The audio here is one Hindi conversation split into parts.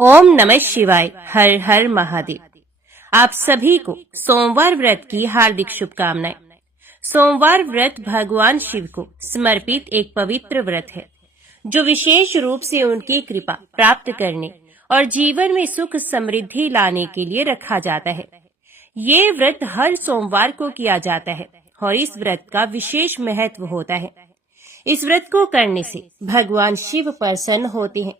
ओम नमः शिवाय। हर हर महादेव। आप सभी को सोमवार व्रत की हार्दिक शुभकामनाएं। सोमवार व्रत भगवान शिव को समर्पित एक पवित्र व्रत है जो विशेष रूप से उनकी कृपा प्राप्त करने और जीवन में सुख समृद्धि लाने के लिए रखा जाता है। ये व्रत हर सोमवार को किया जाता है और इस व्रत का विशेष महत्व होता है। इस व्रत को करने से भगवान शिव प्रसन्न होते हैं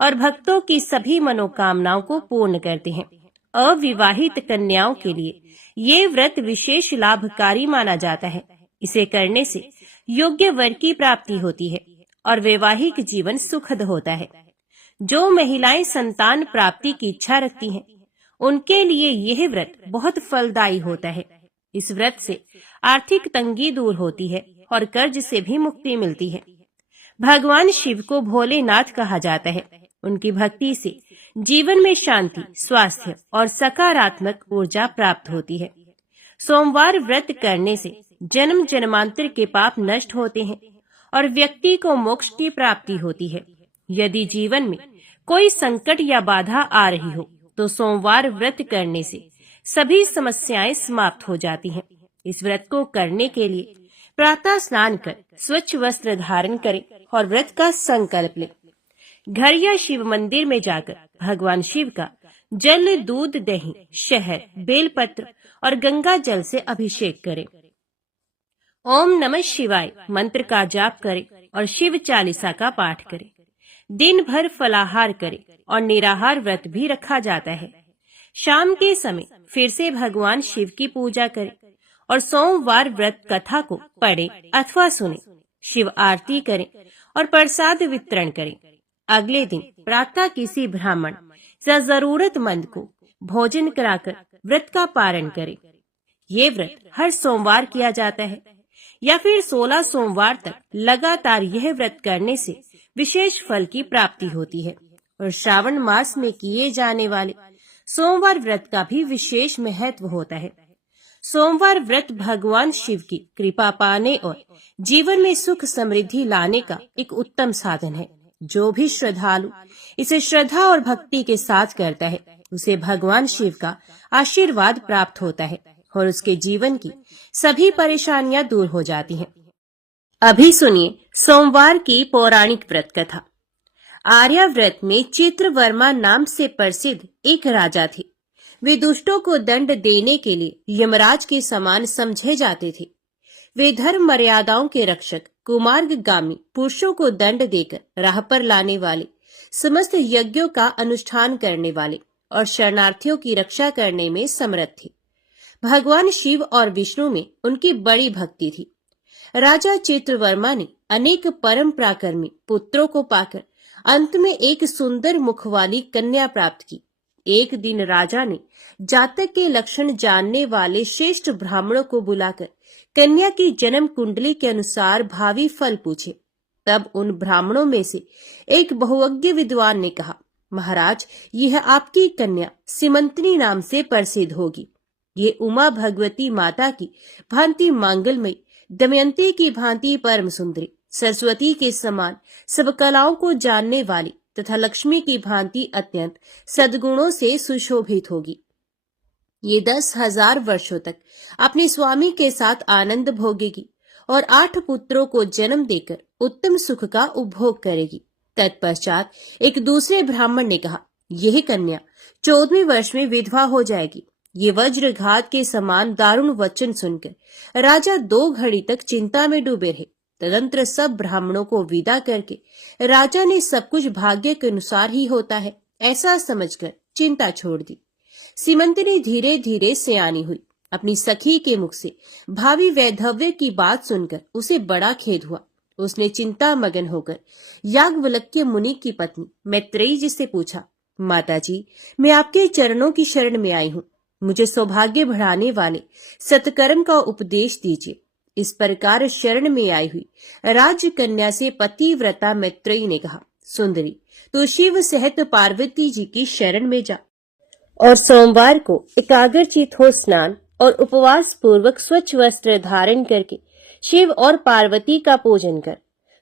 और भक्तों की सभी मनोकामनाओं को पूर्ण करते हैं। अविवाहित कन्याओं के लिए ये व्रत विशेष लाभकारी माना जाता है। इसे करने से योग्य वर की प्राप्ति होती है और वैवाहिक जीवन सुखद होता है। जो महिलाएं संतान प्राप्ति की इच्छा रखती हैं, उनके लिए यह व्रत बहुत फलदायी होता है। इस व्रत से आर्थिक तंगी दूर होती है और कर्ज से भी मुक्ति मिलती है। भगवान शिव को भोलेनाथ कहा जाता है। उनकी भक्ति से जीवन में शांति, स्वास्थ्य और सकारात्मक ऊर्जा प्राप्त होती है। सोमवार व्रत करने से जन्म जन्मांतर के पाप नष्ट होते हैं और व्यक्ति को मोक्ष की प्राप्ति होती है। यदि जीवन में कोई संकट या बाधा आ रही हो तो सोमवार व्रत करने से सभी समस्याएं समाप्त हो जाती हैं। इस व्रत को करने के लिए प्रातः स्नान कर स्वच्छ वस्त्र धारण करें और व्रत का संकल्प लें। घर या शिव मंदिर में जाकर भगवान शिव का जल, दूध, दही, शहद, बेलपत्र और गंगा जल से अभिषेक करें। ओम नमः शिवाय मंत्र का जाप करें और शिव चालीसा का पाठ करें। दिन भर फलाहार करें और निराहार व्रत भी रखा जाता है। शाम के समय फिर से भगवान शिव की पूजा करें और सोमवार व्रत कथा को पढ़ें अथवा सुनें। शिव आरती करें और प्रसाद वितरण करें। अगले दिन प्रातः किसी ब्राह्मण या जरूरतमंद को भोजन कराकर व्रत का पारण करें। ये व्रत हर सोमवार किया जाता है या फिर 16 सोमवार तक लगातार यह व्रत करने से विशेष फल की प्राप्ति होती है। और श्रावण मास में किए जाने वाले सोमवार व्रत का भी विशेष महत्व होता है। सोमवार व्रत भगवान शिव की कृपा पाने और जीवन में सुख समृद्धि लाने का एक उत्तम साधन है। जो भी श्रद्धालु इसे श्रद्धा और भक्ति के साथ करता है, उसे भगवान शिव का आशीर्वाद प्राप्त होता है और उसके जीवन की सभी परेशानियां दूर हो जाती हैं। अभी सुनिए सोमवार की पौराणिक व्रत कथा। आर्याव्रत में चित्रवर्मा नाम से प्रसिद्ध एक राजा थे। वे दुष्टों को दंड देने के लिए यमराज के समान समझे जाते थे। वे धर्म मर्यादाओं के रक्षक, कुमार्गामी पुरुषों को दंड देकर राह पर लाने वाले, समस्त यज्ञों का अनुष्ठान करने वाले और शरणार्थियों की रक्षा करने में समर्थ थे। भगवान शिव और विष्णु में उनकी बड़ी भक्ति थी। राजा चित्रवर्मा ने अनेक परम पराक्रमी पुत्रों को पाकर अंत में एक सुंदर मुख वाली कन्या प्राप्त की। एक दिन राजा ने जातक के लक्षण जानने वाले श्रेष्ठ ब्राह्मणों को बुलाकर कन्या की जन्म कुंडली के अनुसार भावी फल पूछे। तब उन ब्राह्मणों में से एक बहुज्ञ विद्वान ने कहा, महाराज, यह आपकी कन्या सीमंतनी नाम से प्रसिद्ध होगी। ये उमा भगवती माता की भांति मांगलमयी, दमयंती की भांति परम सुंदरी, सरस्वती के समान सब कलाओं को जानने वाली तथा लक्ष्मी की भांति अत्यंत सद्गुणों से सुशोभित होगी। ये 10,000 वर्षों तक अपने स्वामी के साथ आनंद भोगेगी और 8 पुत्रों को जन्म देकर उत्तम सुख का उपभोग करेगी। तत्पश्चात एक दूसरे ब्राह्मण ने कहा, यह कन्या 14वें वर्ष में विधवा हो जाएगी। ये वज्रघात के समान दारुण वचन सुनकर राजा 2 घड़ी तक चिंता में डूबे रहे। तदंतर सब ब्राह्मणों को विदा करके राजा ने सब कुछ भाग्य के अनुसार ही होता है ऐसा समझकर चिंता छोड़ दी। सीमंतनी धीरे धीरे सयानी हुई। अपनी सखी के मुख से भावी वैधव्य की बात सुनकर उसे बड़ा खेद हुआ। उसने चिंता मगन होकर याज्ञवल्क्य मुनि की पत्नी मैत्रेयी जी से पूछा, माताजी, मैं आपके चरणों की शरण में आई हूँ। मुझे सौभाग्य बढ़ाने वाले सत्कर्म का उपदेश दीजिए। इस प्रकार शरण में आई हुई राजकन्या से पतिव्रता मैत्रेयी ने कहा, सुंदरी, तू शिव सहित पार्वती जी की शरण में जा और सोमवार को एकाग्रचित हो स्नान और उपवास पूर्वक स्वच्छ वस्त्र धारण करके शिव और पार्वती का पूजन कर।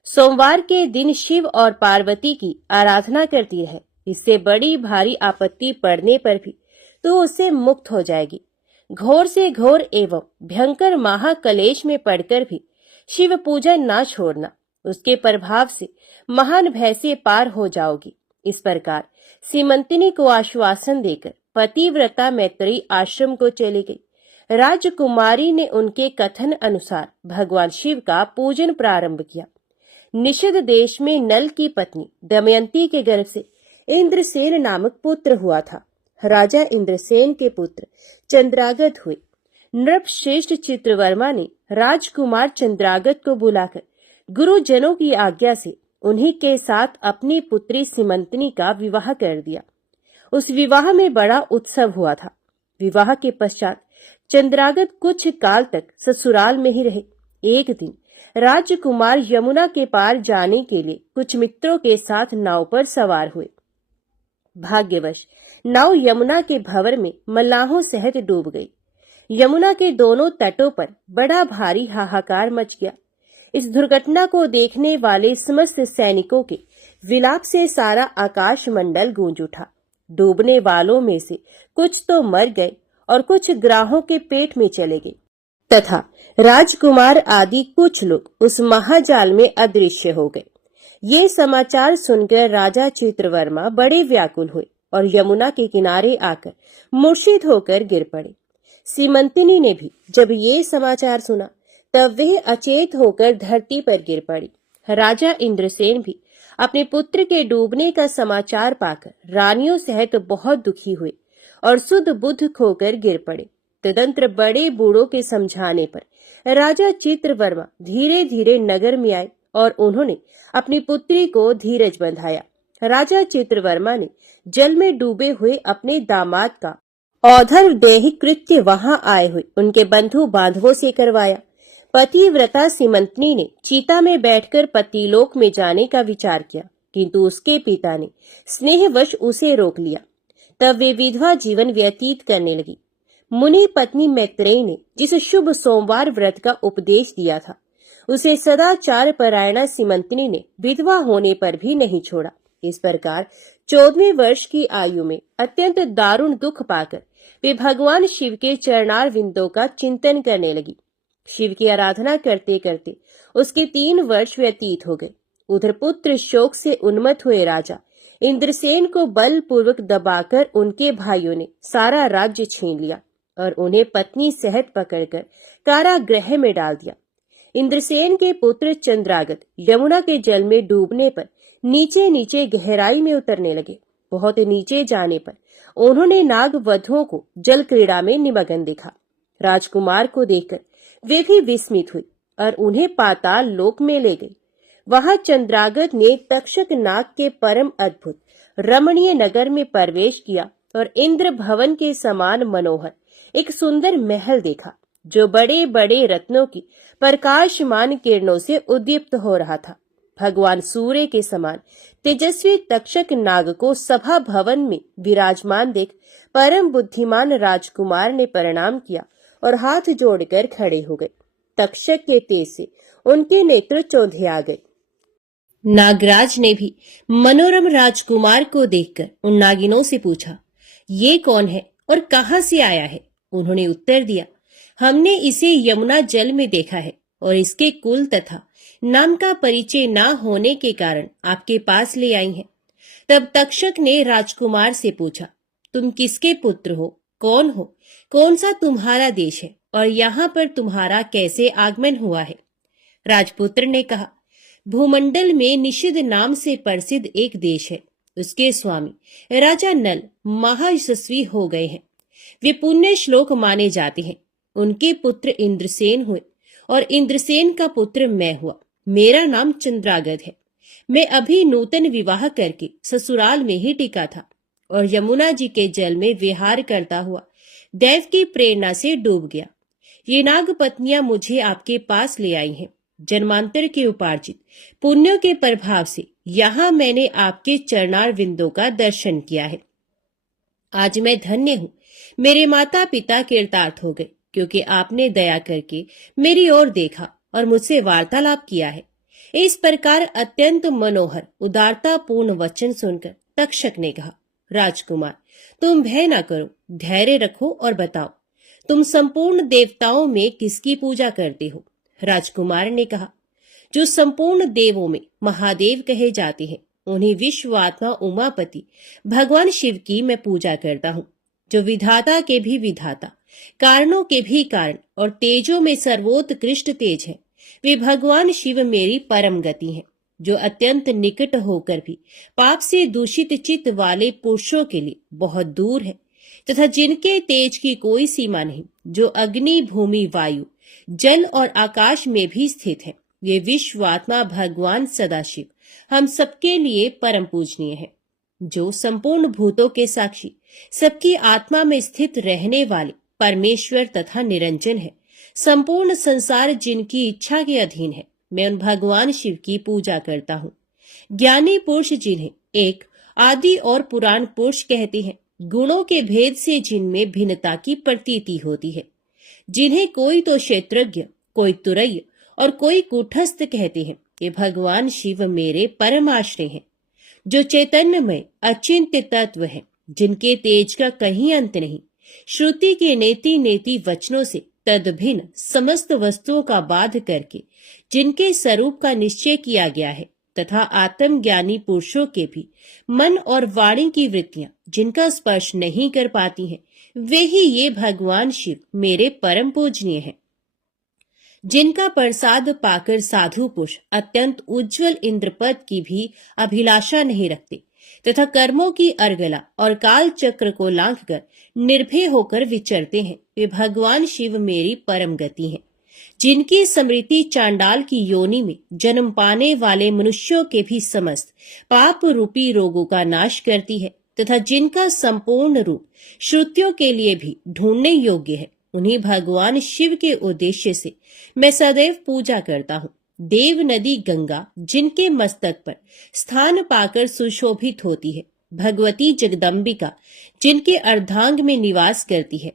सोमवार के दिन शिव और पार्वती की आराधना करती रहे इससे बड़ी भारी आपत्ति पड़ने पर भी तो उससे मुक्त हो जाएगी। घोर से घोर एवं भयंकर महाकलेश में पड़कर भी शिव पूजन ना छोड़ना, उसके प्रभाव से महान भय से पार हो जाओगी। इस प्रकार सीमंतिनी को आश्वासन देकर पतिव्रता मैत्रेयी आश्रम को चली गई। राजकुमारी ने उनके कथन अनुसार भगवान शिव का पूजन प्रारंभ किया। निषद देश में नल की पत्नी दमयंती के गर्भ से इंद्रसेन नामक पुत्र हुआ था। राजा इंद्रसेन के पुत्र चंद्रागत हुए। नृपश्रेष्ठ चित्रवर्मा ने राजकुमार चंद्रागत को बुलाकर गुरुजनों की आज्ञा से उन्हीं के साथ अपनी पुत्री सीमंतिनी का विवाह कर दिया। उस विवाह में बड़ा उत्सव हुआ था। विवाह के पश्चात चंद्रागत कुछ काल तक ससुराल में ही रहे। एक दिन राजकुमार यमुना के पार जाने के लिए कुछ मित्रों के साथ नाव पर सवार हुए। भाग्यवश नाव यमुना के भंवर में मल्लाहों सहित डूब गई। यमुना के दोनों तटों पर बड़ा भारी हाहाकार मच गया। इस दुर्घटना को देखने वाले समस्त सैनिकों के विलाप से सारा आकाश मंडल गूंज उठा। डूबने वालों में से कुछ तो मर गए और कुछ ग्राहों के पेट में चले गए तथा राजकुमार आदि कुछ लोग उस महाजाल में अदृश्य हो गए। ये समाचार सुनकर राजा चित्रवर्मा बड़े व्याकुल हुए और यमुना के किनारे आकर मूर्छित होकर गिर पड़े। सीमंतिनी ने भी जब ये समाचार सुना तब वह अचेत होकर धरती पर गिर पड़ी। राजा इंद्रसेन भी अपने पुत्र के डूबने का समाचार पाकर रानियों सहित बहुत दुखी हुए और सुध बुद्ध खोकर गिर पड़े। तदंतर बड़े बूढ़ों के समझाने पर राजा चित्रवर्मा धीरे धीरे नगर में आए और उन्होंने अपनी पुत्री को धीरज बंधाया। राजा चित्रवर्मा ने जल में डूबे हुए अपने दामाद का औधर देही कृत्य वहां आए हुए उनके बंधु बांधवों से करवाया। पतिव्रता सीमंतिनी ने चीता में बैठकर पतिलोक में जाने का विचार किया, किंतु उसके पिता ने स्नेहवश उसे रोक लिया। तब वे विधवा जीवन व्यतीत करने लगी। मुनि पत्नी मैत्रेयी ने जिस शुभ सोमवार व्रत का उपदेश दिया था उसे सदाचार परायणा सीमंतिनी ने विधवा होने पर भी नहीं छोड़ा। इस प्रकार 14वें वर्ष की आयु में अत्यंत दारुण दुख पाकर वे भगवान शिव के चरणार विंदों का चिंतन करने लगी। शिव की आराधना करते करते उसके 3 वर्ष व्यतीत हो गए। उधर पुत्र शोक से उन्मत्त हुए राजा इंद्रसेन को बलपूर्वक दबाकर उनके भाइयों ने सारा राज्य छीन लिया और उन्हें पत्नी सहित पकड़कर कारागृह में डाल दिया। इंद्रसेन के पुत्र चंद्रागत यमुना के जल में डूबने पर नीचे नीचे गहराई में उतरने लगे। बहुत नीचे जाने पर उन्होंने नाग वधुओं को जल क्रीड़ा में निमग्न देखा। राजकुमार को देखकर वे भी विस्मित हुई और उन्हें पाताल लोक में ले गई। वहां चंद्रागत ने तक्षक नाग के परम अद्भुत रमणीय नगर में प्रवेश किया और इंद्र भवन के समान मनोहर एक सुंदर महल देखा, जो बड़े बड़े रत्नों की प्रकाशमान किरणों से उद्दीप्त हो रहा था। भगवान सूर्य के समान तेजस्वी तक्षक नाग को सभा भवन में विराजमान देख परम बुद्धिमान राजकुमार ने प्रणाम किया और हाथ जोड़कर खड़े हो गए। तक्षक के तेज से उनके नेत्र चौंधे आ गए। नागराज ने भी मनोरम राजकुमार को देखकर उन नागिनों से पूछा, ये कौन है और कहां से आया है? उन्होंने उत्तर दिया, हमने इसे यमुना जल में देखा है और इसके कुल तथा नाम का परिचय न होने के कारण आपके पास ले आई हैं। तब तक्षक ने राजकुमार से पूछा, तुम किसके पुत्र हो, कौन हो, कौन सा तुम्हारा देश है और यहाँ पर तुम्हारा कैसे आगमन हुआ है? राजपुत्र ने कहा, भूमंडल में निषद नाम से प्रसिद्ध एक देश है। उसके स्वामी राजा नल महायशस्वी हो गए हैं। वे पुण्य श्लोक माने जाते हैं। उनके पुत्र इंद्रसेन हुए और इंद्रसेन का पुत्र मैं हुआ। मेरा नाम चंद्रागत है। मैं अभी नूतन विवाह करके ससुराल में ही टिका था और यमुना जी के जल में विहार करता हुआ दैव की प्रेरणा से डूब गया। ये नाग पत्नियां मुझे आपके पास ले आई हैं। जन्मांतर के उपार्जित पुण्यों के प्रभाव से यहाँ मैंने आपके चरणार विंदों का दर्शन किया है। आज मैं धन्य हूँ। मेरे माता पिता कृतार्थ हो गए, क्योंकि आपने दया करके मेरी ओर देखा और मुझसे वार्तालाप किया है। इस प्रकार अत्यंत मनोहर उदारतापूर्ण वचन सुनकर तक्षक ने कहा, राजकुमार, तुम भय न करो, धैर्य रखो और बताओ, तुम संपूर्ण देवताओं में किसकी पूजा करते हो? राजकुमार ने कहा, जो संपूर्ण देवों में महादेव कहे जाते हैं, उन्हें विश्वात्मा उमापति भगवान शिव की मैं पूजा करता हूँ, जो विधाता के भी विधाता, कारणों के भी कारण और तेजों में सर्वोत्कृष्ट तेज है। वे भगवान शिव मेरी परम गति है, जो अत्यंत निकट होकर भी पाप से दूषित चित्त वाले पुरुषों के लिए बहुत दूर है, तथा जिनके तेज की कोई सीमा नहीं, जो अग्नि, भूमि, वायु, जल और आकाश में भी स्थित है। ये विश्वात्मा भगवान सदाशिव हम सबके लिए परम पूजनीय है, जो संपूर्ण भूतों के साक्षी, सबकी आत्मा में स्थित रहने वाले परमेश्वर तथा निरंजन है। संपूर्ण संसार जिनकी इच्छा के अधीन है, मैं उन भगवान शिव की पूजा करता हूँ। ज्ञानी पुरुष जिन्हें एक आदि और पुराण पुरुष कहते हैं, गुणों के भेद से जिनमें भिन्नता की प्रतीति होती है, जिन्हें कोई तो क्षेत्रज्ञ, कोई तुरैय और कोई कूटस्थ कहते हैं, ये भगवान शिव मेरे परम आश्रय हैं, जो चैतन्यमय अचिंत्य तत्व है, जिनके तेज का कहीं अंत नहीं। श्रुति के नेति नेति वचनों से तदभिन्न समस्त वस्तुओं का बाध करके जिनके स्वरूप का निश्चय किया गया है, तथा आत्मज्ञानी पुरुषों के भी मन और वाणी की वृत्तियां जिनका स्पर्श नहीं कर पाती हैं, वे ही ये भगवान शिव मेरे परम पूजनीय हैं। जिनका प्रसाद पाकर साधु पुरुष अत्यंत उज्जवल इंद्रपद की भी अभिलाषा नहीं रखते, तथा कर्मों की अर्गला और काल चक्र को लांघकर निर्भय होकर विचरते हैं, वे भगवान शिव मेरी परम गति हैं। जिनकी स्मृति चांडाल की योनि में जन्म पाने वाले मनुष्यों के भी समस्त पाप रूपी रोगों का नाश करती है, तथा जिनका संपूर्ण रूप श्रुतियों के लिए भी ढूंढने योग्य है, उन्हीं भगवान शिव के उद्देश्य से मैं सदैव पूजा करता हूँ। देव नदी गंगा जिनके मस्तक पर स्थान पाकर सुशोभित होती है, भगवती जगदम्बिका जिनके अर्धांग में निवास करती है,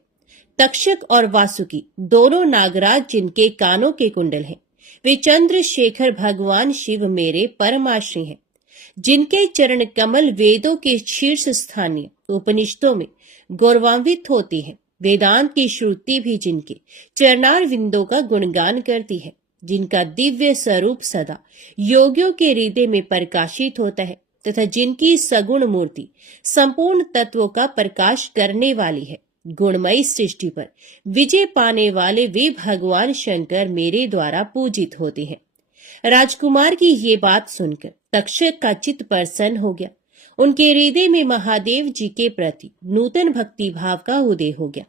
तक्षक और वासुकी दोनों नागराज जिनके कानों के कुंडल हैं, वे चंद्रशेखर भगवान शिव मेरे परमाश्रय हैं। जिनके चरण कमल वेदों के शीर्ष स्थानीय उपनिषदों में गौरवान्वित होते हैं, वेदांत की श्रुति भी जिनके चरणार विंदों का गुणगान करती है, जिनका दिव्य स्वरूप सदा योगियों के हृदय में प्रकाशित होता है, तथा जिनकी सगुण मूर्ति संपूर्ण तत्वों का प्रकाश करने वाली है, गुणमयी सृष्टि पर विजय पाने वाले वे भगवान शंकर मेरे द्वारा पूजित होते हैं। राजकुमार की ये बात सुनकर तक्षक का चित्त प्रसन्न हो गया। उनके हृदय में महादेव जी के प्रति नूतन भक्ति भाव का उदय हो गया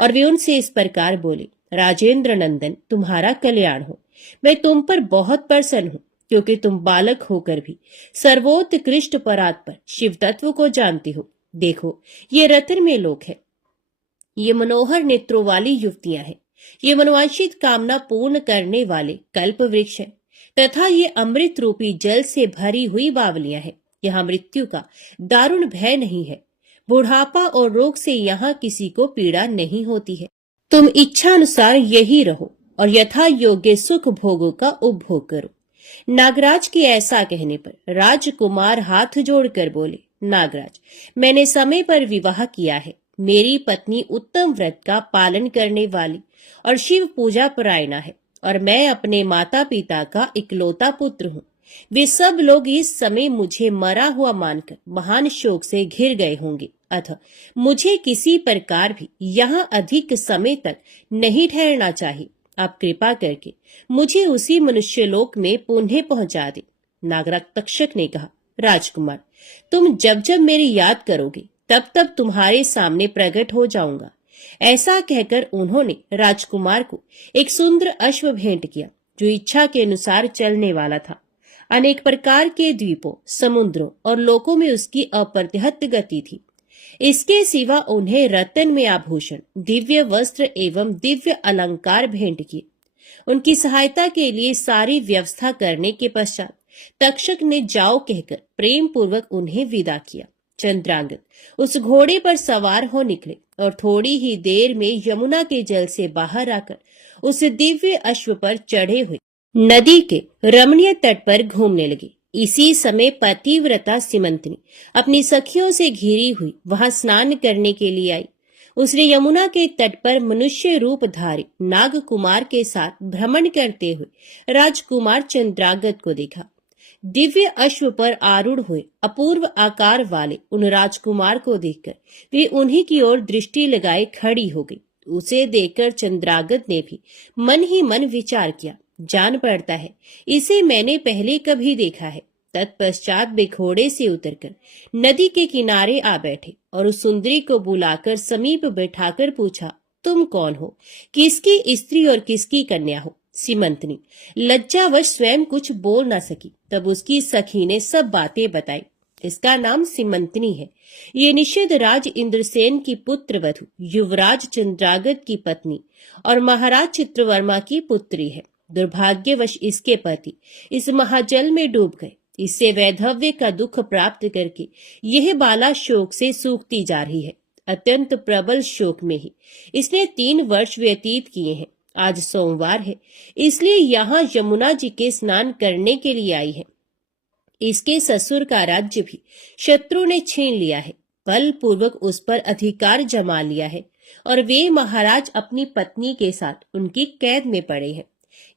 और वे उनसे इस प्रकार बोले, राजेंद्र नंदन, तुम्हारा कल्याण हो। मैं तुम पर बहुत प्रसन्न हूँ, क्योंकि तुम बालक होकर भी सर्वोत्कृष्ट परात्पर शिव तत्व को जानते हो। देखो, ये रत्न में लोक है, ये मनोहर नेत्रों वाली युवतियां हैं, ये मनोवांछित कामना पूर्ण करने वाले कल्प वृक्ष है, तथा ये अमृत रूपी जल से भरी हुई बावलियां हैं। यहाँ मृत्यु का दारुण भय नहीं है, बुढ़ापा और रोग से यहाँ किसी को पीड़ा नहीं होती है। तुम इच्छा अनुसार यही रहो और यथा योग्य सुख भोगों का उपभोग करो। नागराज के ऐसा कहने पर राजकुमार हाथ जोड़कर बोले, नागराज, मैंने समय पर विवाह किया है। मेरी पत्नी उत्तम व्रत का पालन करने वाली और शिव पूजा परायणा है, और मैं अपने माता पिता का इकलौता पुत्र हूँ। वे सब लोग इस समय मुझे मरा हुआ मानकर महान शोक से घिर गए होंगे, अतः मुझे किसी प्रकार भी यहाँ अधिक समय तक नहीं ठहरना चाहिए। आप कृपा करके मुझे उसी मनुष्यलोक में पुनः पहुंचा दे। नागराज तक्षक ने कहा, राजकुमार, तुम जब जब मेरी याद करोगे तब तब तुम्हारे सामने प्रकट हो जाऊंगा। ऐसा कहकर उन्होंने राजकुमार को एक सुंदर अश्व भेंट किया, जो इच्छा के अनुसार चलने वाला था। अनेक प्रकार के द्वीपों, समुद्रों और लोकों में उसकी अप्रतिहत गति थी। इसके सिवा उन्हें रत्न में आभूषण, दिव्य वस्त्र एवं दिव्य अलंकार भेंट किए। उनकी सहायता के लिए सारी व्यवस्था करने के पश्चात तक्षक ने जाओ कहकर प्रेम पूर्वक उन्हें विदा किया। चंद्रांगद उस घोड़े पर सवार हो निकले और थोड़ी ही देर में यमुना के जल से बाहर आकर उस दिव्य अश्व पर चढ़े हुए नदी के रमणीय तट पर घूमने लगे। इसी समय पतिव्रता सिमंतनी अपनी सखियों से घिरी हुई वहां स्नान करने के लिए आई। उसने यमुना के तट पर मनुष्य रूप धारी नाग कुमार के साथ भ्रमण करते हुए राजकुमार चंद्रागत को देखा। दिव्य अश्व पर आरूढ़ हुए अपूर्व आकार वाले उन राजकुमार को देखकर वे उन्हीं की ओर दृष्टि लगाए खड़ी हो गई। उसे देखकर चंद्रागत ने भी मन ही मन विचार किया, जान पड़ता है इसे मैंने पहले कभी देखा है। तत्पश्चात वे घोड़े से उतरकर नदी के किनारे आ बैठे और उस सुंदरी को बुलाकर समीप बैठाकर पूछा, तुम कौन हो, किसकी स्त्री और किसकी कन्या हो? सिमंतनी लज्जावश स्वयं कुछ बोल न सकी। तब उसकी सखी ने सब बातें बताई। इसका नाम सिमंतनी है। ये निषेध राज इंद्रसेन की पुत्र वधु, युवराज चंद्रागत की पत्नी और महाराज चित्रवर्मा की पुत्री है। दुर्भाग्यवश इसके पति इस महाजल में डूब गए। इससे वैधव्य का दुख प्राप्त करके यह बाला शोक से सूखती जा रही है। अत्यंत प्रबल शोक में ही इसने 3 वर्ष व्यतीत किए हैं। आज सोमवार है, इसलिए यहाँ यमुना जी के स्नान करने के लिए आई है। इसके ससुर का राज्य भी शत्रु ने छीन लिया है, बलपूर्वक उस पर अधिकार जमा लिया है और वे महाराज अपनी पत्नी के साथ उनकी कैद में पड़े हैं।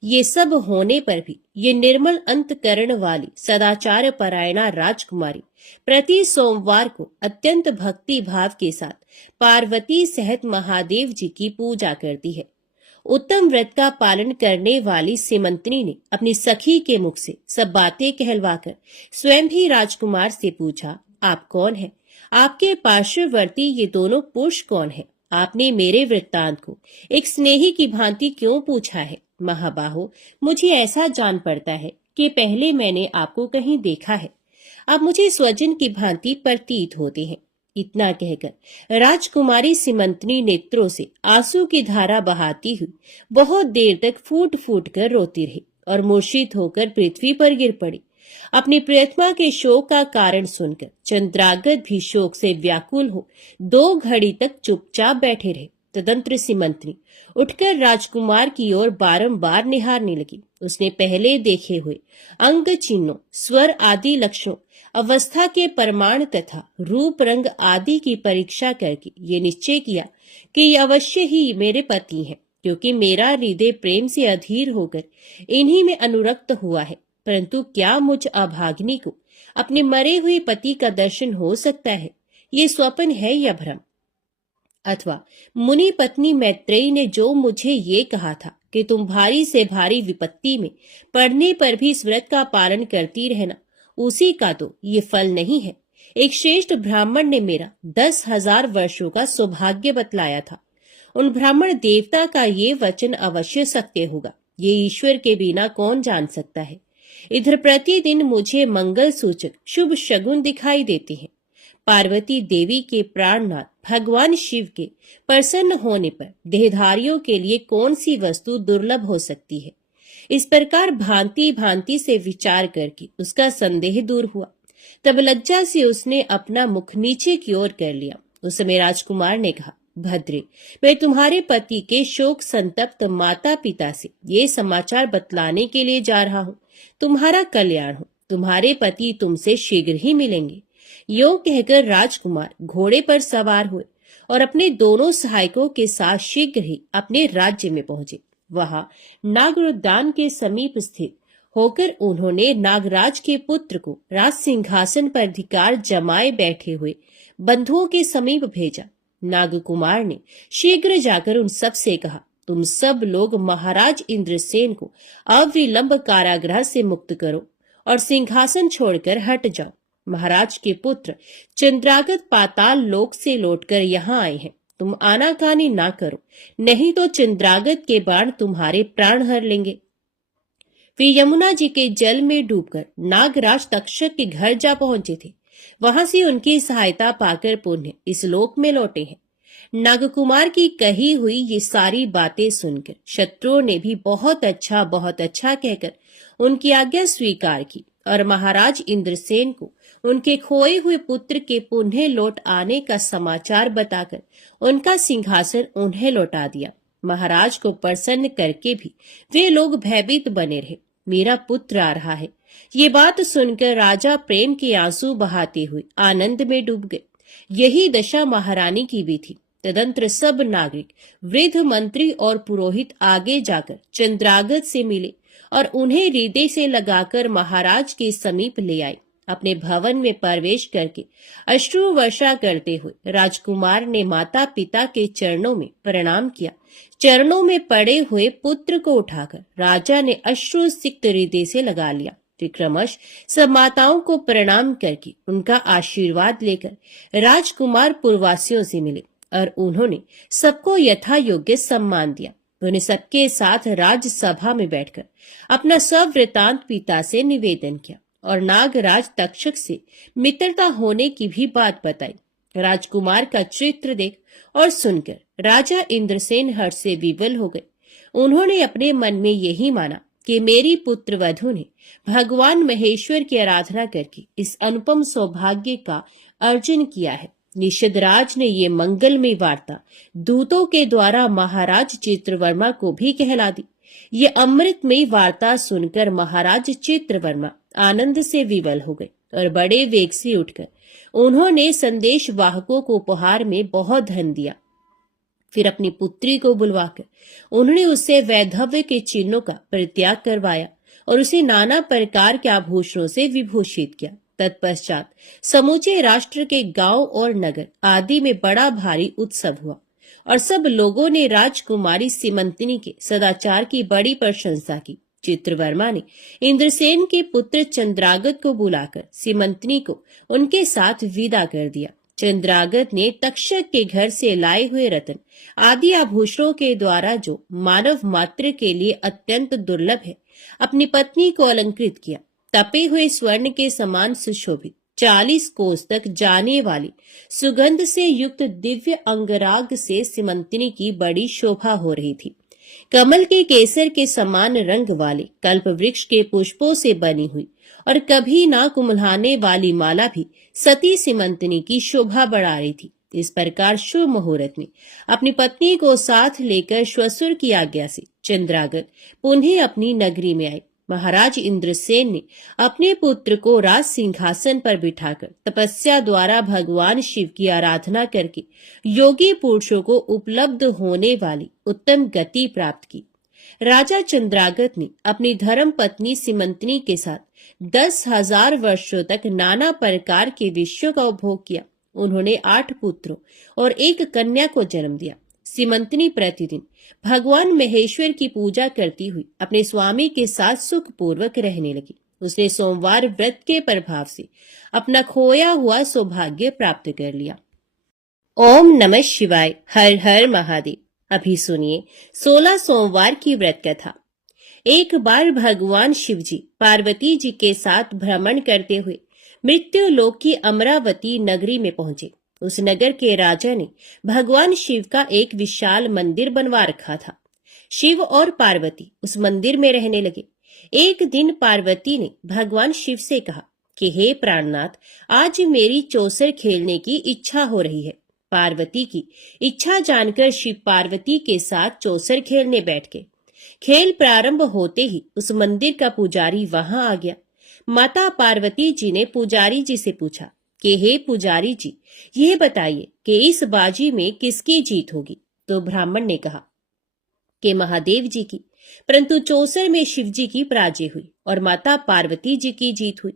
ये सब होने पर भी ये निर्मल अंतकरण वाली सदाचार परायणा राजकुमारी प्रति सोमवार को अत्यंत भक्ति भाव के साथ पार्वती सहित महादेव जी की पूजा करती है। उत्तम व्रत का पालन करने वाली सिमंतनी ने अपनी सखी के मुख से सब बातें कहलवाकर स्वयं भी राजकुमार से पूछा, आप कौन हैं? आपके पार्श्ववर्ती ये दोनों पुरुष कौन है? आपने मेरे वृत्तांत को एक स्नेही की भांति क्यों पूछा है? महाबाहो, मुझे ऐसा जान पड़ता है कि पहले मैंने आपको कहीं देखा है। आप मुझे स्वजन की भांति प्रतीत होते हैं। इतना कहकर राजकुमारी सिमंतनी नेत्रों से आंसू की धारा बहाती हुई बहुत देर तक फूट फूट कर रोती रही और मूर्छित होकर पृथ्वी पर गिर पड़ी। अपनी प्रियतमा के शोक का कारण सुनकर चंद्रागत भी शोक से व्याकुल हो 2 घड़ी तक चुपचाप बैठे रहे। तदंतर सिमंतनी उठकर राजकुमार की ओर बारंबार निहारने लगी। उसने पहले देखे हुए अंग चिन्हों, स्वर आदि लक्षणों, अवस्था के प्रमाण तथा रूप रंग आदि की परीक्षा करके ये निश्चय किया कि ये अवश्य ही मेरे पति हैं, क्योंकि मेरा हृदय प्रेम से अधीर होकर इन्हीं में अनुरक्त हुआ है। परंतु क्या मुझ अभागिनी को अपने मरे हुए पति का दर्शन हो सकता है? ये स्वप्न है या भ्रम? अथवा मुनि पत्नी मैत्रेयी ने जो मुझे ये कहा था कि तुम भारी से भारी विपत्ति में पड़ने पर भी इस व्रत का पालन करती रहना, उसी का तो ये फल नहीं है। एक श्रेष्ठ ब्राह्मण ने मेरा 10,000 वर्षों का सौभाग्य बतलाया था। उन ब्राह्मण देवता का ये वचन अवश्य सत्य होगा, ये ईश्वर के बिना कौन जान सकता है। इधर प्रतिदिन मुझे मंगल सूचक शुभ शगुन दिखाई देते हैं। पार्वती देवी के प्राणनाथ भगवान शिव के प्रसन्न होने पर देहधारियों के लिए कौन सी वस्तु दुर्लभ हो सकती है? इस प्रकार भांति भांति से विचार करके उसका संदेह दूर हुआ। तब लज्जा से उसने अपना मुख नीचे की ओर कर लिया। उस समय राजकुमार ने कहा, भद्रे, मैं तुम्हारे पति के शोक संतप्त माता पिता से ये समाचार बतलाने के लिए जा रहा हूँ। तुम्हारा कल्याण हो, तुम्हारे पति तुमसे शीघ्र ही मिलेंगे। यो कहकर राजकुमार घोड़े पर सवार हुए और अपने दोनों सहायकों के साथ शीघ्र ही अपने राज्य में पहुंचे। वहां नागरोद्यान के समीप स्थित होकर उन्होंने नागराज के पुत्र को राज सिंहासन पर अधिकार जमाए बैठे हुए बंधुओं के समीप भेजा। नागकुमार ने शीघ्र जाकर उन सब से कहा, तुम सब लोग महाराज इंद्रसेन को अविलंब कारागृह से मुक्त करो और सिंहासन छोड़कर हट जाओ। महाराज के पुत्र चंद्रागत पाताल लोक से लौटकर यहाँ आए हैं। तुम आनाकानी ना करो, नहीं तो चंद्रागत के बाण तुम्हारे प्राण हर लेंगे। वे यमुना जी के जल में डूबकर नागराज तक्षक के घर जा पहुंचे थे। वहां से उनकी सहायता पाकर पुण्य इस लोक में लौटे हैं। नागकुमार की कही हुई ये सारी बातें सुनकर शत्रुओं ने भी बहुत अच्छा कहकर उनकी आज्ञा स्वीकार की और महाराज इंद्रसेन को उनके खोए हुए पुत्र के पुनः लौट आने का समाचार बताकर उनका सिंहासन उन्हें लौटा दिया। महाराज को प्रसन्न करके भी वे लोग भयभीत बने रहे। मेरा पुत्र आ रहा है, ये बात सुनकर राजा प्रेम के आंसू बहाते हुए आनंद में डूब गए। यही दशा महारानी की भी थी। तदंतर सब नागरिक, वृद्ध, मंत्री और पुरोहित आगे जाकर चंद्रागत से मिले और उन्हें हृदय से लगाकर महाराज के समीप ले आए। अपने भवन में प्रवेश करके अश्रु वर्षा करते हुए राजकुमार ने माता पिता के चरणों में प्रणाम किया। चरणों में पड़े हुए पुत्र को उठाकर राजा ने अश्रु सिक्त हृदय से लगा लिया। विक्रमश सब माताओं को प्रणाम करके उनका आशीर्वाद लेकर राजकुमार पुरवासियों से मिले और उन्होंने सबको यथा योग्य सम्मान दिया। उन्हें सबके साथ राजसभा में बैठकर अपना सब वृतांत पिता से निवेदन किया और नागराज तक्षक से मित्रता होने की भी बात बताई। राजकुमार का चित्र देख और सुनकर राजा इंद्रसेन हर्ष से विवल हो गए। उन्होंने अपने मन में यही माना कि मेरी पुत्र वधू ने भगवान महेश्वर की आराधना करके इस अनुपम सौभाग्य का अर्जन किया है। निषदराज ने ये मंगलमय वार्ता दूतों के द्वारा महाराज चित्रवर्मा को भी कहला दी। ये अमृतमय वार्ता सुनकर महाराज चित्रवर्मा आनंद से विवल हो गए और बड़े वेग से उठकर उन्होंने संदेश वाहकों को उपहार में बहुत धन दिया। फिर अपनी पुत्री को बुलवाकर उन्होंने उससे वैधव्य के चिन्हों का परित्याग करवाया और उसे नाना प्रकार के आभूषणों से विभूषित किया। तत्पश्चात समूचे राष्ट्र के गांव और नगर आदि में बड़ा भारी उत्सव हुआ और सब लोगों ने राजकुमारी सीमंतिनी के सदाचार की बड़ी प्रशंसा की। चित्रवर्मा ने इंद्रसेन के पुत्र चंद्रागत को बुलाकर सीमंतिनी को उनके साथ विदा कर दिया। चंद्रागत ने तक्षक के घर से लाए हुए रत्न आदि आभूषणों के द्वारा, जो मानव मात्र के लिए अत्यंत दुर्लभ है, अपनी पत्नी को अलंकृत किया। तपे हुए स्वर्ण के समान सुशोभित 40 कोस तक जाने वाली सुगंध से युक्त दिव्य अंगराग से सीमंतिनी की बड़ी शोभा हो रही थी। कमल के केसर के समान रंग वाले कल्प वृक्ष के पुष्पों से बनी हुई और कभी ना कुम्हलाने वाली माला भी सती सीमंतिनी की शोभा बढ़ा रही थी। इस प्रकार शुभ मुहूर्त में अपनी पत्नी को साथ लेकर श्वशुर की आज्ञा से चंद्रागत पुनः अपनी नगरी में आए। महाराज इंद्रसेन ने अपने पुत्र को राज सिंहासन पर बिठाकर तपस्या द्वारा भगवान शिव की आराधना करके योगी पुरुषों को उपलब्ध होने वाली उत्तम गति प्राप्त की। राजा चंद्रागत ने अपनी धर्म पत्नी सीमंतिनी के साथ 10,000 वर्षों तक नाना प्रकार के विषयों का उपभोग किया। उन्होंने 8 पुत्रों और 1 कन्या को जन्म दिया। सीमंतिनी प्रतिदिन भगवान महेश्वर की पूजा करती हुई अपने स्वामी के साथ सुखपूर्वक रहने लगी। उसने सोमवार व्रत के प्रभाव से अपना खोया हुआ सौभाग्य प्राप्त कर लिया। ओम नमः शिवाय। हर हर महादेव। अभी सुनिए 16 सोमवार की व्रत कथा। एक बार भगवान शिव जी पार्वती जी के साथ भ्रमण करते हुए मृत्यु लोक की अमरावती नगरी में पहुंचे। उस नगर के राजा ने भगवान शिव का एक विशाल मंदिर बनवा रखा था। शिव और पार्वती उस मंदिर में रहने लगे। एक दिन पार्वती ने भगवान शिव से कहा कि हे प्राणनाथ, आज मेरी चौसर खेलने की इच्छा हो रही है। पार्वती की इच्छा जानकर शिव पार्वती के साथ चौसर खेलने बैठ गए। खेल प्रारंभ होते ही उस मंदिर का पुजारी वहां आ गया। माता पार्वती जी ने पुजारी जी से पूछा कि हे पुजारी जी, यह बताइए कि इस बाजी में किसकी जीत होगी। तो ब्राह्मण ने कहा कि महादेव जी की, परंतु चौसर में शिव जी की पराजय हुई और माता पार्वती जी की जीत हुई।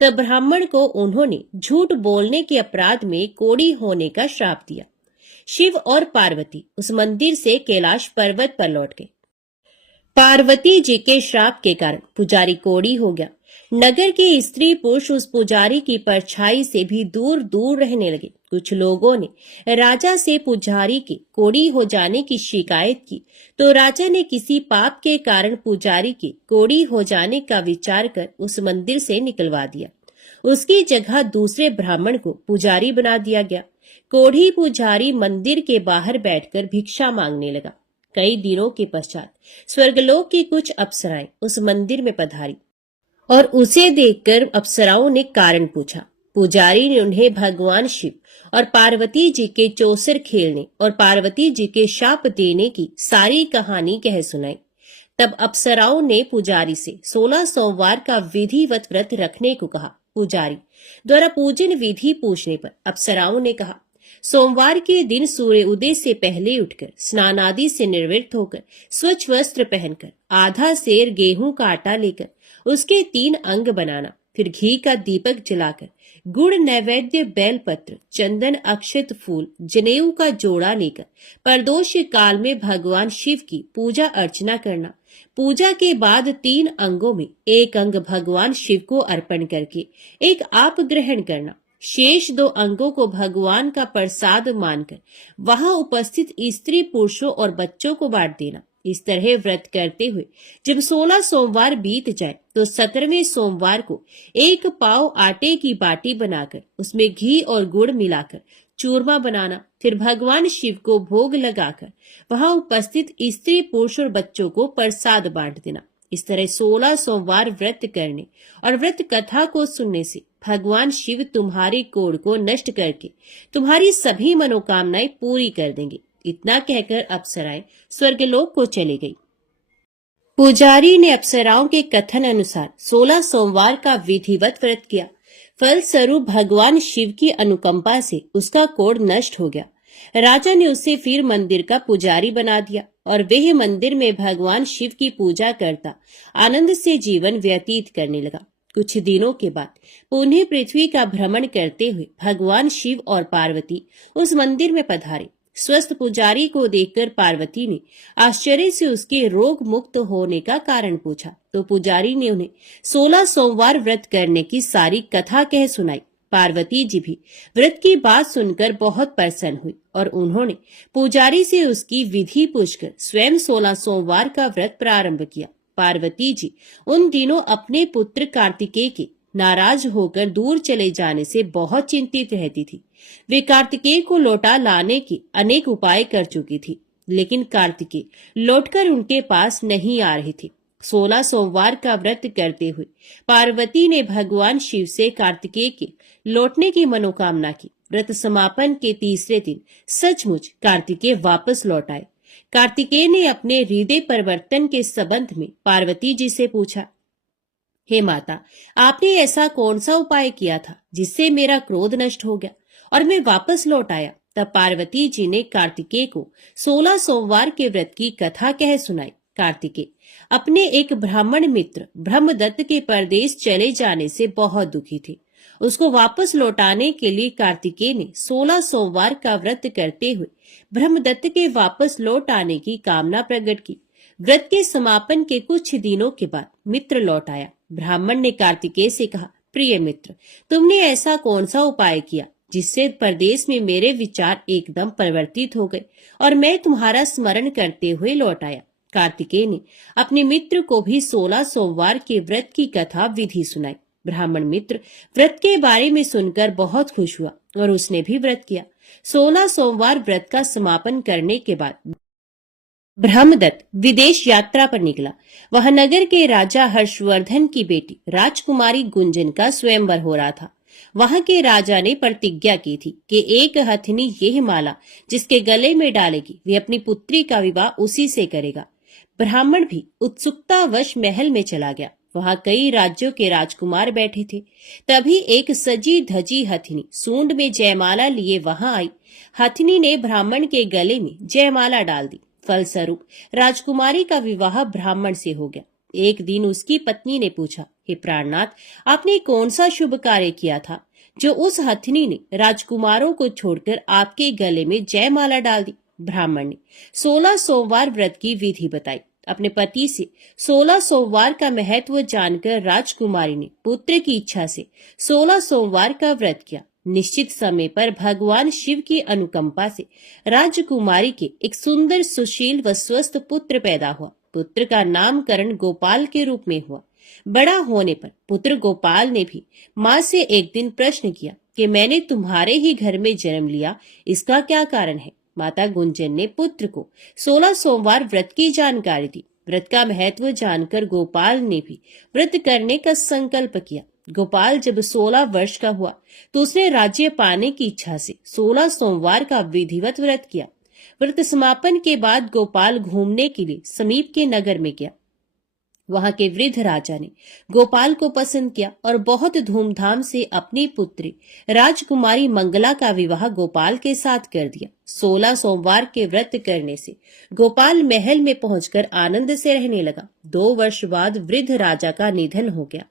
तब ब्राह्मण को उन्होंने झूठ बोलने के अपराध में कोढ़ी होने का श्राप दिया। शिव और पार्वती उस मंदिर से कैलाश पर्वत पर लौट गए। पार्वती जी के श्राप के कारण पुजारी कोढ़ी हो गया। नगर के स्त्री पुरुष उस पुजारी की परछाई से भी दूर दूर रहने लगे। कुछ लोगों ने राजा से पुजारी के कोढ़ी हो जाने की शिकायत की, तो राजा ने किसी पाप के कारण पुजारी के कोढ़ी हो जाने का विचार कर उस मंदिर से निकलवा दिया। उसकी जगह दूसरे ब्राह्मण को पुजारी बना दिया गया। कोढ़ी पुजारी मंदिर के बाहर बैठकर भिक्षा मांगने लगा। कई दिनों के पश्चात स्वर्गलोक की कुछ अप्सराएं उस मंदिर में पधारी और उसे देखकर अप्सराओं ने कारण पूछा। पुजारी ने उन्हें भगवान शिव और पार्वती जी के चौसर खेलने और पार्वती जी के शाप देने की सारी कहानी कह सुनाई। तब अप्सराओं ने पुजारी से 16 सोमवार का विधिवत व्रत रखने को कहा। पुजारी द्वारा पूजन विधि पूछने पर अप्सराओं ने कहा, सोमवार के दिन सूर्य उदय से पहले उठकर स्नान आदि से निवृत्त होकर स्वच्छ वस्त्र पहनकर आधा सेर गेहूं का आटा लेकर उसके 3 अंग बनाना, फिर घी का दीपक जलाकर गुड़ नैवेद्य बेलपत्र चंदन अक्षत फूल जनेऊ का जोड़ा लेकर प्रदोष काल में भगवान शिव की पूजा अर्चना करना। पूजा के बाद 3 अंगों में एक अंग भगवान शिव को अर्पण करके एक आप ग्रहण करना। शेष 2 अंगों को भगवान का प्रसाद मानकर वहां उपस्थित स्त्री पुरुषों और बच्चों को बांट देना। इस तरह व्रत करते हुए जब 16 सोमवार बीत जाए तो 17वें सोमवार को 1 पाव आटे की बाटी बनाकर उसमें घी और गुड़ मिलाकर चूरमा बनाना, फिर भगवान शिव को भोग लगाकर वहां उपस्थित स्त्री पुरुष और बच्चों को प्रसाद बांट देना। इस तरह 16 सोमवार व्रत करने और व्रत कथा को सुनने से भगवान शिव तुम्हारी कोढ़ को नष्ट करके तुम्हारी सभी मनोकामनाएं पूरी कर देंगे। इतना कहकर अप्सराएं स्वर्गलोक को चली गई। पुजारी ने अप्सराओं के कथन अनुसार 16 सोमवार का विधिवत व्रत किया। फलस्वरूप भगवान शिव की अनुकंपा से उसका कोढ़ नष्ट हो गया। राजा ने उसे फिर मंदिर का पुजारी बना दिया और वह मंदिर में भगवान शिव की पूजा करता आनंद से जीवन व्यतीत करने लगा। कुछ दिनों के बाद पुनः पृथ्वी का भ्रमण करते हुए भगवान शिव और पार्वती उस मंदिर में पधारे। स्वस्थ पुजारी को देखकर पार्वती ने आश्चर्य से उसके रोग मुक्त होने का कारण पूछा तो पुजारी ने उन्हें 16 सोमवार व्रत करने की सारी कथा कह सुनाई। पार्वती जी भी व्रत की बात सुनकर बहुत प्रसन्न हुई और उन्होंने पुजारी से उसकी विधि पूछकर स्वयं 16 सोमवार का व्रत प्रारंभ किया। पार्वती जी उन दिनों अपने पुत्र कार्तिकेय के नाराज होकर दूर चले जाने से बहुत चिंतित रहती थी। वे कार्तिकेय को लौटा लाने के अनेक उपाय कर चुकी थी, लेकिन कार्तिकेय लौटकर उनके पास नहीं आ रहे थे। 16 सोमवार का व्रत करते हुए पार्वती ने भगवान शिव से कार्तिकेय के लौटने की मनोकामना की। व्रत समापन के तीसरे दिन सचमुच कार्तिकेय वापस लौट आए। कार्तिकेय ने अपने हृदय परिवर्तन के संबंध में पार्वती जी से पूछा, हे माता, आपने ऐसा कौन सा उपाय किया था जिससे मेरा क्रोध नष्ट हो गया और मैं वापस लौट आया? तब पार्वती जी ने कार्तिकेय को 16 सोमवार के व्रत की कथा कह सुनाई। कार्तिकेय अपने एक ब्राह्मण मित्र ब्रह्मदत्त के परदेश चले जाने से बहुत दुखी थे। उसको वापस लौटाने के लिए कार्तिकेय ने 16 सोमवार का व्रत करते हुए ब्रह्मदत्त के वापस लौट आने की कामना प्रकट की। व्रत के समापन के कुछ दिनों के बाद मित्र लौट आया। ब्राह्मण ने कार्तिकेय से कहा, प्रिय मित्र, तुमने ऐसा कौन सा उपाय किया जिससे परदेश में मेरे विचार एकदम परिवर्तित हो गए और मैं तुम्हारा स्मरण करते हुए लौट आया। कार्तिकेय ने अपने मित्र को भी 16 सोमवार के व्रत की कथा विधि सुनाई। ब्राह्मण मित्र व्रत के बारे में सुनकर बहुत खुश हुआ और उसने भी व्रत किया। 16 सोमवार व्रत का समापन करने के बाद ब्रह्मदत्त विदेश यात्रा पर निकला। वह नगर के राजा हर्षवर्धन की बेटी राजकुमारी गुंजन का स्वयंवर हो रहा था। वहां के राजा ने प्रतिज्ञा की थी कि एक हथिनी यह माला जिसके गले में डालेगी वे अपनी पुत्री का विवाह उसी से करेगा। ब्राह्मण भी उत्सुकतावश महल में चला गया। वहां कई राज्यों के राजकुमार बैठे थे। तभी एक सजी धजी हथिनी सूंड में जयमाला लिए वहां आई। हथिनी ने ब्राह्मण के गले में जयमाला डाल दी। फलस्वरूप राजकुमारी का विवाह ब्राह्मण से हो गया। एक दिन उसकी पत्नी ने पूछा, हे प्राणनाथ, आपने कौन सा शुभ कार्य किया था जो उस हथिनी ने राजकुमारों को छोड़कर आपके गले में जयमाला डाल दी? ब्राह्मण ने 16 सोमवार व्रत की विधि बताई। अपने पति से 16 सोमवार का महत्व जानकर राजकुमारी ने पुत्र की इच्छा से 16 सोमवार का व्रत किया। निश्चित समय पर भगवान शिव की अनुकंपा से राजकुमारी के एक सुंदर सुशील व स्वस्थ पुत्र पैदा हुआ। पुत्र का नामकरण गोपाल के रूप में हुआ। बड़ा होने पर पुत्र गोपाल ने भी माँ से एक दिन प्रश्न किया कि मैंने तुम्हारे ही घर में जन्म लिया, इसका क्या कारण है? माता गुंजन ने पुत्र को 16 सोमवार व्रत की जानकारी दी। व्रत का महत्व जानकर गोपाल ने भी व्रत करने का संकल्प किया। गोपाल जब 16 वर्ष का हुआ तो उसने राज्य पाने की इच्छा से 16 सोमवार का विधिवत व्रत किया। व्रत समापन के बाद गोपाल घूमने के लिए समीप के नगर में गया। वहां के वृद्ध राजा ने गोपाल को पसंद किया और बहुत धूमधाम से अपनी पुत्री राजकुमारी मंगला का विवाह गोपाल के साथ कर दिया। 16 सोमवार के व्रत करने से गोपाल महल में पहुंचकर आनंद से रहने लगा। 2 वर्ष बाद वृद्ध राजा का निधन हो गया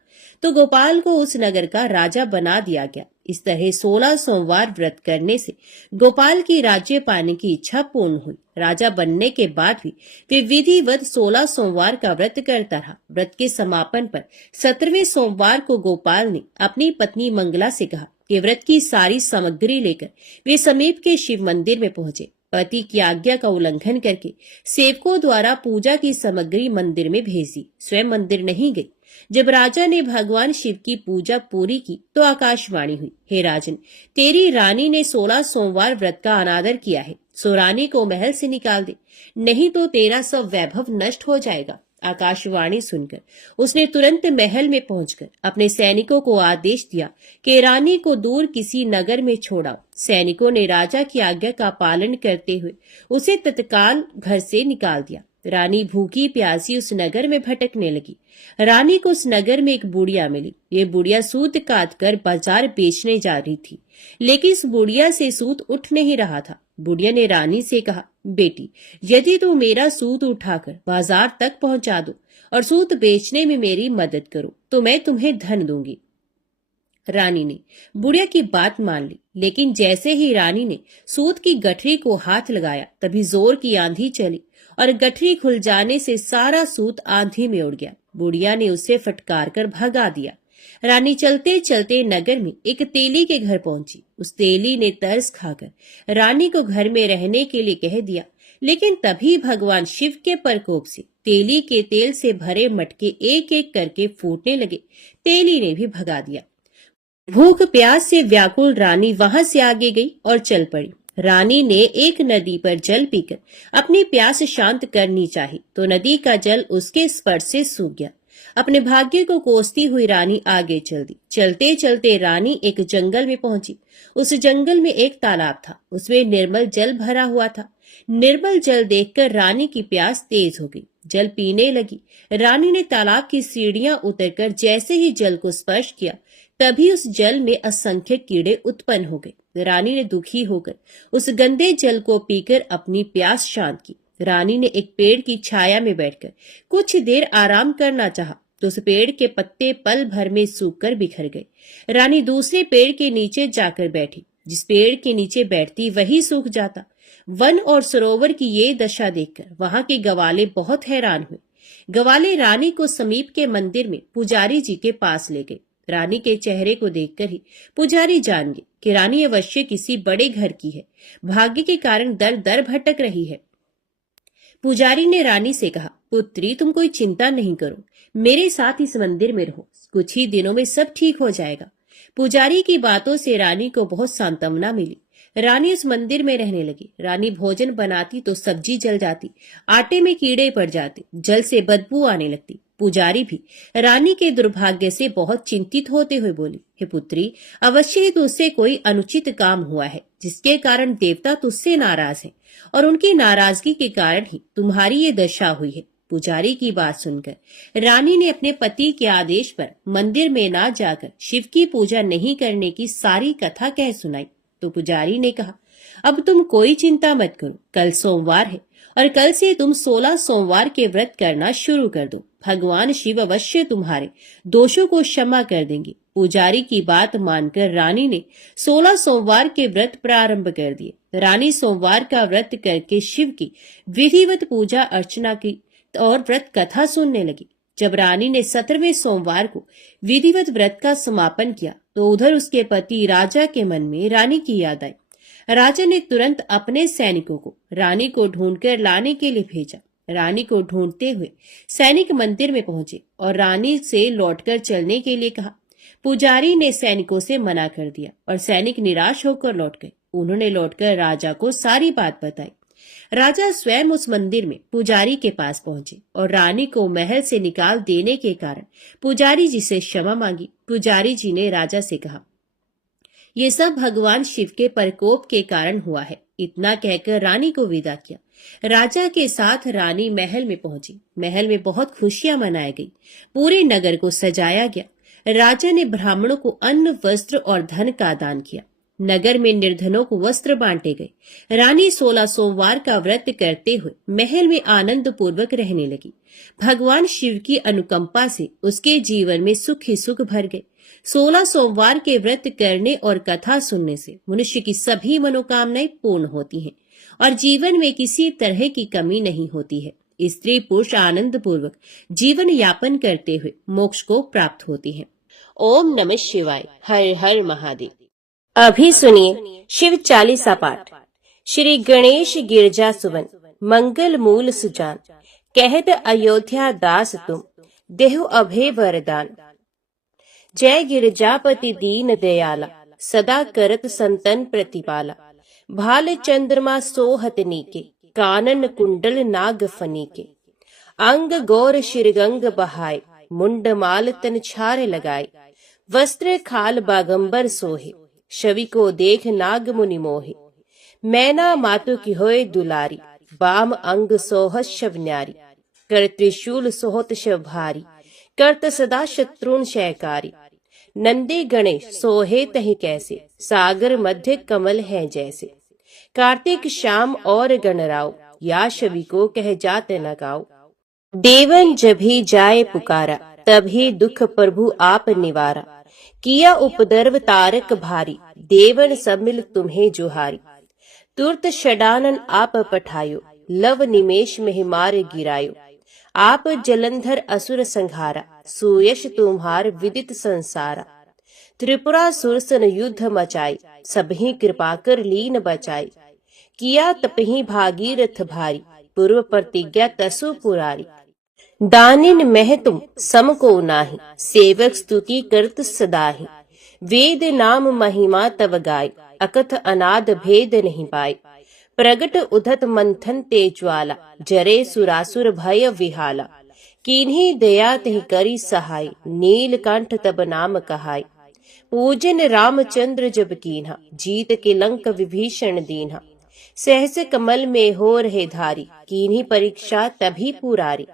तो गोपाल को उस नगर का राजा बना दिया गया। इस तरह 16 सोमवार व्रत करने से गोपाल की राज्य पाने की इच्छा पूर्ण हुई। राजा बनने के बाद भी वे विधिवत 16 सोमवार का व्रत करता रहा। व्रत के समापन पर 17वें सोमवार को गोपाल ने अपनी पत्नी मंगला से कहा कि व्रत की सारी सामग्री लेकर वे समीप के शिव मंदिर में पहुंचे। पति की आज्ञा का उल्लंघन करके सेवकों द्वारा पूजा की सामग्री मंदिर में भेज दी, स्वयं मंदिर नहीं गई। जब राजा ने भगवान शिव की पूजा पूरी की तो आकाशवाणी हुई, हे राजन, तेरी रानी ने 16 सोमवार व्रत का अनादर किया है, सो रानी को महल से निकाल दे, नहीं तो तेरा सब वैभव नष्ट हो जाएगा। आकाशवाणी सुनकर उसने तुरंत महल में पहुंचकर अपने सैनिकों को आदेश दिया कि रानी को दूर किसी नगर में छोड़ाओ। सैनिकों ने राजा की आज्ञा का पालन करते हुए उसे तत्काल घर से निकाल दिया। रानी भूखी प्यासी उस नगर में भटकने लगी। रानी को उस नगर में एक बुढ़िया मिली। ये बुढ़िया सूत काट कर बाजार बेचने जा रही थी, लेकिन इस बुढ़िया से सूत उठ नहीं रहा था। बुढ़िया ने रानी से कहा, बेटी, यदि तू मेरा सूत उठाकर बाजार तक पहुंचा दो और सूत बेचने में मेरी मदद करो तो मैं तुम्हें धन दूंगी। रानी ने बुढ़िया की बात मान ली, लेकिन जैसे ही रानी ने सूत की गठरी को हाथ लगाया तभी जोर की आंधी चली और गठरी खुल जाने से सारा सूत आंधी में उड़ गया। बुढ़िया ने उसे फटकार कर भगा दिया। रानी चलते चलते नगर में एक तेली के घर पहुंची। उस तेली ने तरस खाकर रानी को घर में रहने के लिए कह दिया, लेकिन तभी भगवान शिव के प्रकोप से तेली के तेल से भरे मटके एक एक करके फूटने लगे। तेली ने भी भगा दिया। भूख प्यास से व्याकुल रानी वहां से आगे गई और चल पड़ी। रानी ने एक नदी पर जल पीकर अपनी प्यास शांत करनी चाही तो नदी का जल उसके स्पर्श से सूख गया। अपने भाग्य को कोसती हुई रानी आगे चल दी। चलते चलते रानी एक जंगल में पहुंची। उस जंगल में एक तालाब था, उसमें निर्मल जल भरा हुआ था। निर्मल जल देखकर रानी की प्यास तेज हो गई, जल पीने लगी। रानी ने तालाब की सीढ़ियां उतरकर जैसे ही जल को स्पर्श किया तभी उस जल में असंख्य कीड़े उत्पन्न हो गए। रानी ने दुखी होकर उस गंदे जल को पीकर अपनी प्यास शांत की। रानी ने एक पेड़ की छाया में बैठकर कुछ देर आराम करना चाहा तो उस पेड़ के पत्ते पल भर में सूखकर बिखर गए। रानी दूसरे पेड़ के नीचे जाकर बैठी। जिस पेड़ के नीचे बैठती वही सूख जाता। वन और सरोवर की ये दशा देखकर वहां के गवाले बहुत हैरान हुए। गवाले रानी को समीप के मंदिर में पुजारी जी के पास ले गए। रानी के चेहरे को देखकर ही पुजारी जान गए कि रानी अवश्य किसी बड़े घर की है, भाग्य के कारण दर दर भटक रही है। पुजारी ने रानी से कहा, पुत्री, तुम कोई चिंता नहीं करो, मेरे साथ इस मंदिर में रहो, कुछ ही दिनों में सब ठीक हो जाएगा। पुजारी की बातों से रानी को बहुत सांत्वना मिली। रानी उस मंदिर में रहने लगी। रानी भोजन बनाती तो सब्जी जल जाती, आटे में कीड़े पड़ जाते, जल से बदबू आने लगती। पुजारी भी रानी के दुर्भाग्य से बहुत चिंतित होते हुए बोली, हे पुत्री, अवश्य ही तुझसे कोई अनुचित काम हुआ है जिसके कारण देवता तुझसे नाराज हैं और उनकी नाराजगी के कारण ही तुम्हारी ये दशा हुई है। पुजारी की बात सुनकर रानी ने अपने पति के आदेश पर मंदिर में ना जाकर शिव की पूजा नहीं करने की सारी कथा कह सुनाई। तो पुजारी ने कहा, अब तुम कोई चिंता मत करो, कल सोमवार है और कल से तुम 16 सोमवार के व्रत करना शुरू कर दो। भगवान शिव अवश्य तुम्हारे दोषों को क्षमा कर देंगे। पुजारी की बात मानकर रानी ने 16 सोमवार के व्रत प्रारंभ कर दिए। रानी सोमवार का व्रत करके शिव की विधिवत पूजा अर्चना की और व्रत कथा सुनने लगी। जब रानी ने 17वें सोमवार को विधिवत व्रत का समापन किया तो उधर उसके पति राजा के मन में रानी की याद आई। राजा ने तुरंत अपने सैनिकों को रानी को ढूंढकर लाने के लिए भेजा। रानी को ढूंढते हुए सैनिक मंदिर में पहुंचे और रानी से लौटकर चलने के लिए कहा। पुजारी ने सैनिकों से मना कर दिया और सैनिक निराश होकर लौट गए। उन्होंने लौटकर राजा को सारी बात बताई। राजा स्वयं उस मंदिर में पुजारी के पास पहुंचे और रानी को महल से निकाल देने के कारण पुजारी जी से क्षमा मांगी। पुजारी जी ने राजा से कहा, ये सब भगवान शिव के प्रकोप के कारण हुआ है, इतना कहकर रानी को विदा किया। राजा के साथ रानी महल में पहुंची। महल में बहुत खुशियां मनाई गई। पूरे नगर को सजाया गया। राजा ने ब्राह्मणों को अन्न, वस्त्र और धन का दान किया। नगर में निर्धनों को वस्त्र बांटे गए। रानी 16 सोमवार का व्रत करते हुए महल में आनंद पूर्वक रहने लगी। भगवान शिव की अनुकंपा से उसके जीवन में सुख ही सुख भर गए। 16 सोमवार के व्रत करने और कथा सुनने से मनुष्य की सभी मनोकामनाएं पूर्ण होती हैं और जीवन में किसी तरह की कमी नहीं होती है। स्त्री पुरुष आनंद पूर्वक जीवन यापन करते हुए मोक्ष को प्राप्त होती है। ओम नमः शिवाय। हर हर महादेव। अभी सुनिए शिव चालीसा पाठ। श्री गणेश गिरजा सुवन, मंगल मूल सुजान, कहत अयोध्या दास तुम, देहु अभय वरदान। जय गिरजापति दीन दयाला, सदा करत संतन प्रतिपाला। भाल चंद्रमा सोहत नीके, कानन कुंडल नाग फनीके। अंग गौर शिरगंग बहाय, मुंड माल तन छार लगाए। वस्त्र खाल बागंबर सोहे, छवि को देख नाग मुनि मोहे। मैना मातु की होए दुलारी, बाम अंग सोहत शव न्यारी। कर त्रिशूल सोहत शव भारी, करत सदा शत्रुन शयकारी। नंदी गणेश सोहे तहि कैसे, सागर मध्य कमल है जैसे। कार्तिक श्याम और गणराव, या छवि को कह जात न गाओ। देवन जभी जाए पुकारा, तभी दुख प्रभु आप निवारा। किया उपद्रव तारक भारी, देवन सब मिल तुम्हें जुहारी। तुरत षडानन आप पठायो, लव निमेष में मार गिरायो। आप जलंधर असुर संहारा, सुयश तुम्हार विदित संसारा। त्रिपुरा सुरसन युद्ध मचाई, सबही कृपा कर लीन बचाई। किया तपही भागीरथ भारी, पूर्व प्रतिज्ञा तसु पुरारी। दानिन मह तुम सम को नाही, सेवक स्तुति करत सदाहि। वेद नाम महिमा तव गाय, अकथ अनाद भेद नहीं पाए। प्रगट उधत मंथन ते ज्वाला, जरे सुरासुर भय विहाला। किन्हीं दया तहि करी सहाय, नीलकंठ तब नाम कहाय। पूजन रामचंद्र जब कीन्हा, जीत के लंक विभीषण दीन्हा। सहस कमल में हो रहे धारी, किन्हीं परीक्षा तभी पुरारी।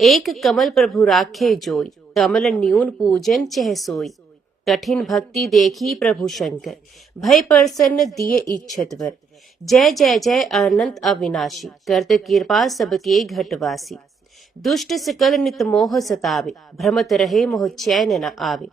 एक कमल प्रभु राखे जोई, कमल न्यून पूजन चह सोई। कठिन भक्ति देखी प्रभु शंकर, भय प्रसन्न दिए इच्छत वर। जय जय जय अनंत अविनाशी, करत कृपा सबके घटवासी। दुष्ट सकल नित मोह सतावे, भ्रमत रहे मोह चैन न आवे।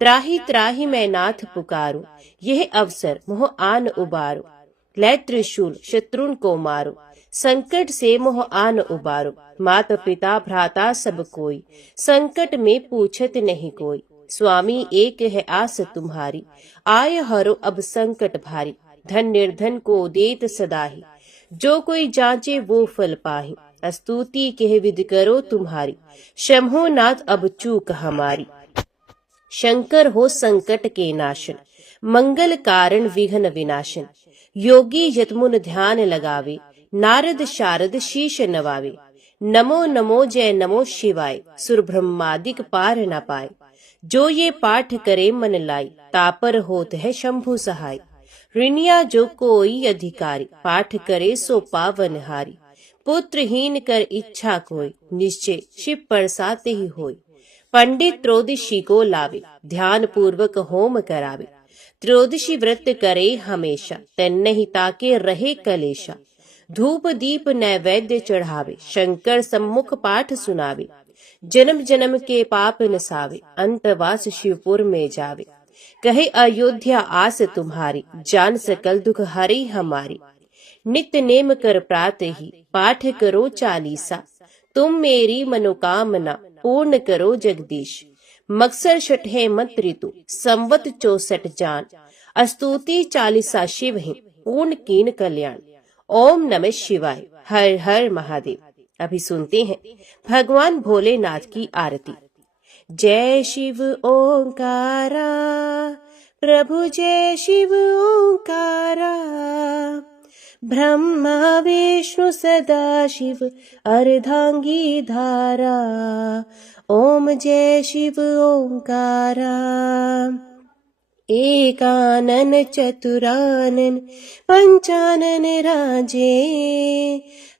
त्राही त्राही मैं नाथ पुकारो, यह अवसर मोह आन उबारो। लै त्रिशूल शत्रुन को मारो, संकट से मोह आन उबारो। माता पिता भ्राता सब कोई, संकट में पूछत नहीं कोई। स्वामी एक है आस तुम्हारी, आय हरो अब संकट भारी। धन निर्धन को देत सदाही, जो कोई जांचे वो फल पाही। स्तुति कह विधि करो तुम्हारी, शंभो नाथ अब चूक हमारी। शंकर हो संकट के नाशन, मंगल कारण विघ्न विनाशन। योगी यतमुन ध्यान लगावे, नारद शारद शीश नवावे। नमो नमो जय नमो शिवाय, सुर ब्रह्मादिक पार न पाए। जो ये पाठ करे मन लाई, तापर होत है शंभु सहाय। ऋणिया जो कोई अधिकारी, पाठ करे सो पावन हारी। पुत्रहीन कर इच्छा कोई, निश्चय शिव परसाते ही होय। पंडित त्रयोदशी को लावे, ध्यान पूर्वक होम करावे। त्रयोदशी व्रत करे हमेशा, तन ही ताके रहे कलेशा। धूप दीप नैवेद्य चढ़ावे, शंकर सम्मुख पाठ सुनावे। जन्म जन्म के पाप नसावे, अंतवास शिवपुर में जावे। कहे अयोध्या आस तुम्हारी, जान सकल दुख हरी हमारी। नित्य नेम कर प्रात ही, पाठ करो चालीसा। तुम मेरी मनोकामना, पूर्ण करो जगदीश। मकसर छठे मत ऋतु, संवत 64 जान। स्तुति चालीसा शिव ही, पूर्ण कीन कल्याण। ओम नमः शिवाय। हर हर महादेव। अभी सुनते हैं भगवान भोलेनाथ की आरती। जय शिव ओंकारा, प्रभु जय शिव ओंकारा। ब्रह्मा विष्णु सदा शिव, अर्धांगी धारा। ओम जय शिव ओंकारा। एकानन चतुरानन पंचानन राजे,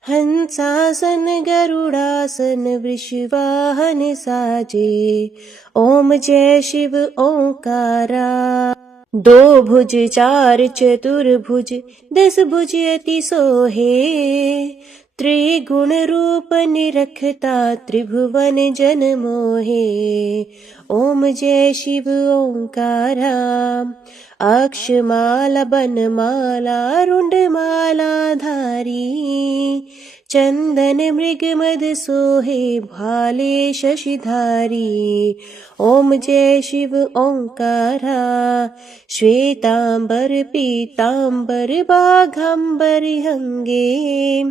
हंसासन गरुड़ासन वृषवाहन साजे। ओम जय शिव ओंकारा। दो भुज चार चतुर्भुज 10 भुज अति सोहे, त्रिगुण रूप निरखता त्रिभुवन जन मोहे। ओम जय शिव ओंकारा। अक्षमाला बनमाला रुंडमाला धारी, चंदन मृग मद सोहे भाले शशिधारी। ओम जय शिव ओंकारा। श्वेतांबर पीतांबर बाघांबर अंगे,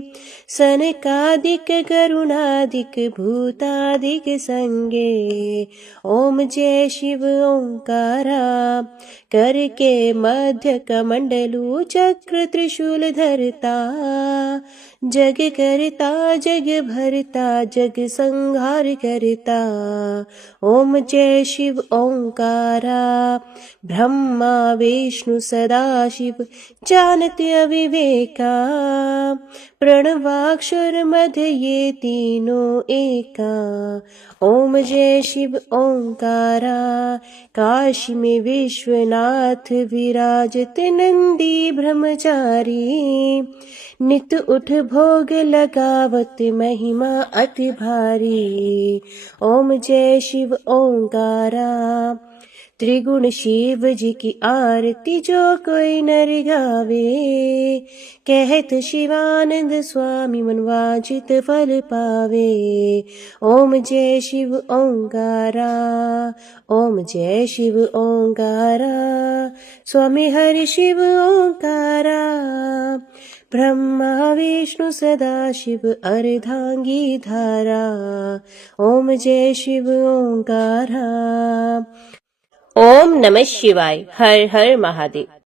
सनकादिक गरुणादिक भूतादिक संगे। ओम जय शिव ओंकारा। करके मध्य कमंडलू चक्र त्रिशूल धरता, जग करता जग भरता जग संहार करता। ओम जय शिव ओंकारा। ब्रह्मा विष्णु सदा शिव जानत अविवेका, प्रणवाक्षर मध्य ये तीनों एका। ओम जय शिव ओंकारा। काशी में विश्वनाथ विराजत नंदी ब्रह्मचारी, नित उठ भोग लगावत महिमा अति भारी। ओम जय शिव ओंकारा। त्रिगुण शिव जी की आरती जो कोई नर गावे, कहत शिवानंद स्वामी मन वांछित फल पावे। ओम जय शिव ओंकारा। ओम जय शिव ओंकारा। स्वामी हरि शिव ओंकारा। ब्रह्मा विष्णु सदा शिव अर्धांगी धारा। ओम जय शिव ओंकारा। ओम नमः शिवाय। हर हर महादेव।